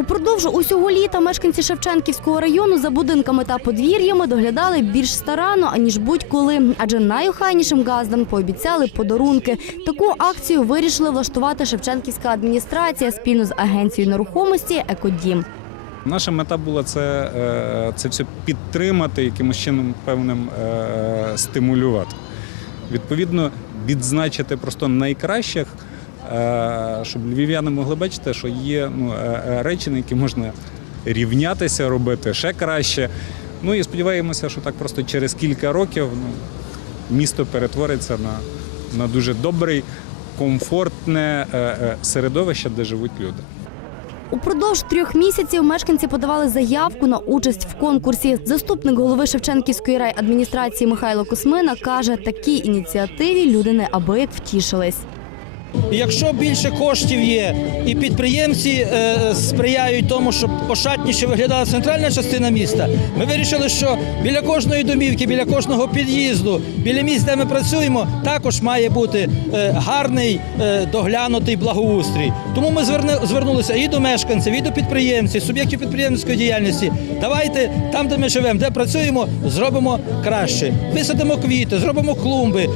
Упродовж усього літа мешканці Шевченківського району за будинками та подвір'ями доглядали більш старанно аніж будь-коли, адже найохайнішим газдам пообіцяли подарунки. Таку акцію вирішили влаштувати Шевченківська адміністрація спільно з агенцією нерухомості Екодім. Наша мета була це, е, це все підтримати, якимось чином певним е, стимулювати. Відповідно, відзначити просто найкращих, щоб львів'яни могли бачити, що є ну, е, е, речі, на які можна рівнятися, робити ще краще. Ну і сподіваємося, що так просто через кілька років ну, місто перетвориться на, на дуже добрий, комфортне е, е, середовище, де живуть люди. Упродовж трьох місяців мешканці подавали заявку на участь в конкурсі. Заступник голови Шевченківської райадміністрації Михайло Космина каже, такій ініціативі люди неабияк втішились. Якщо більше коштів є, і підприємці е, сприяють тому, щоб ошатніше виглядала центральна частина міста, ми вирішили, що біля кожної домівки, біля кожного під'їзду, біля місць, де ми працюємо, також має бути е, гарний е, доглянутий благоустрій. Тому ми звернулися і до мешканців, і до підприємців, суб'єктів підприємницької діяльності. Давайте там, де ми живемо, де працюємо, зробимо краще. Висадимо квіти, зробимо клумби,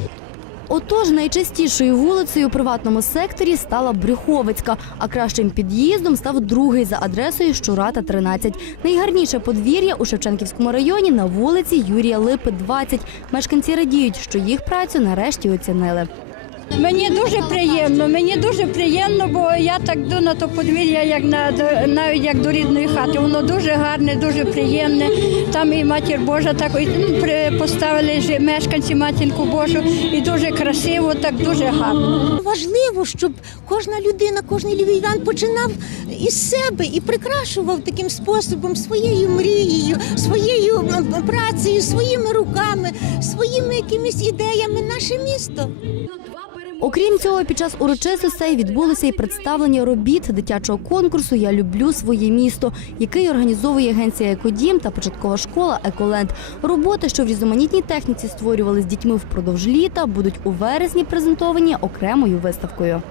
Отож, найчастішою вулицею у приватному секторі стала Брюховицька, а кращим під'їздом став другий за адресою Щурата 13. Найгарніше подвір'я у Шевченківському районі на вулиці Юрія Липи 20. Мешканці радіють, що їх працю нарешті оцінили. Мені дуже приємно, мені дуже приємно, бо я так йду на то подвір'я, як на навіть як до рідної хати. Воно дуже гарне, дуже приємне. Там і матір Божа так ну, поставили мешканці матінку Божу, і дуже красиво, так дуже гарно. Важливо, щоб кожна людина, кожен львів'ян починав із себе і прикрашував таким способом своєю мрією, своєю працею, своїми руками, своїми якимись ідеями наше місто. Окрім цього, під час урочистостей відбулося і представлення робіт дитячого конкурсу Я люблю своє місто, який організовує агенція Екодім та початкова школа Еколенд. Роботи, що в різноманітній техніці створювали з дітьми впродовж літа, будуть у вересні презентовані окремою виставкою.